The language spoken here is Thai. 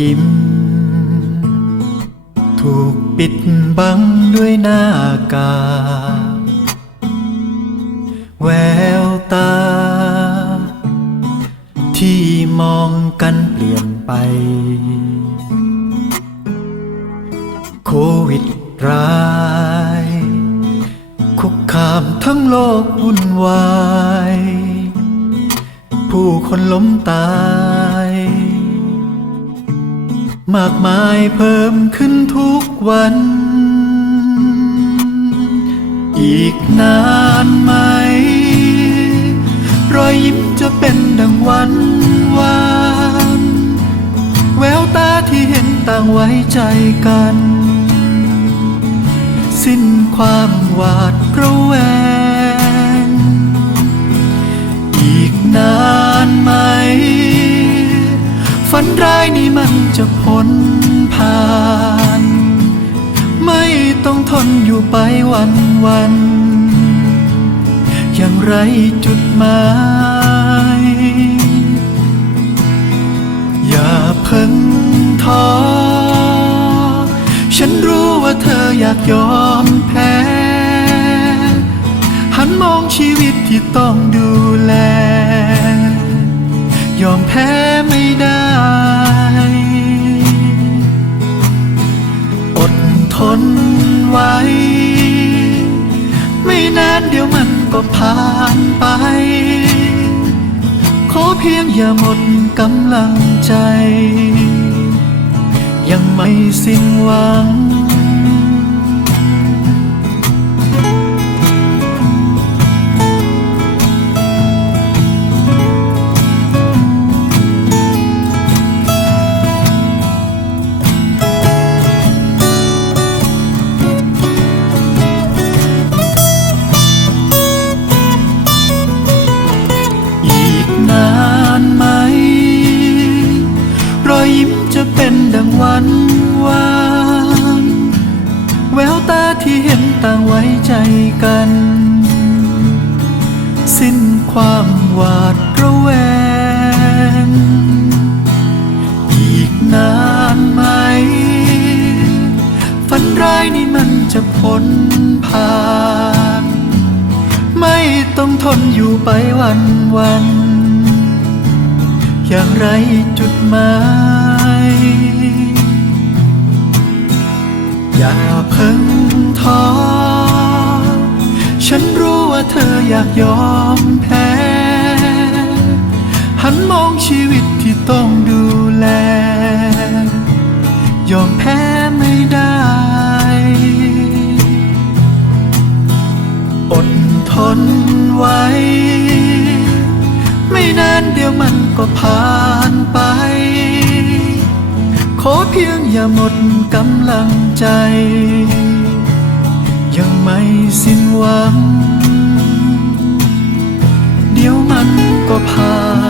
ยิ้ม ถูกปิดบังด้วยหน้ากากแววตา ที่มองกันเปลี่ยนไป โควิดร้ายคุกคามทั้งโลกวุ่นวาย ผู้คนล้มตาย มากมายเพิ่มขึ้นทุกวัน อีกนานไหม รอยยิ้มจะเป็นดังวันวานแววตาที่เห็นต่างไว้ใจกัน สิ้นความหวาดระแวง นร้ายนี้มันจะพ้นผ่าน ไม่ต้องทนอยู่ไปวันวัน อย่างไรจุดหมาย อย่าเพิ่งท้อ ฉันรู้ว่าเธออยากยอมแพ้ หันมองชีวิตที่ต้องดูแล ยอมแพ้ ไม่นานเดี๋ยวมันก็ผ่านไป ขอเพียงอย่าหมดกำลังใจ ยังไม่สิ้นหวัง วันวานแววตาที่เห็นต่างไว้ใจกัน สิ้นความหวาดระแวง อีกนานไหม ฝันร้ายนี้มันจะพ้นผ่าน ไม่ต้องทนอยู่ไปวันวัน อย่างไรจุดหมาย อย่าเพิ่งท้อ ฉันรู้ว่าเธออยากยอมแพ้ หันมองชีวิตที่ต้องดูแล ยอมแพ้ไม่ได้ อดทนไว้ ไม่นานเดี๋ยวมันก็ผ่านไป เพียงอย่าหมดกำลังใจ ยังไม่สิ้นหวัง เดี๋ยวมันก็ผ่าน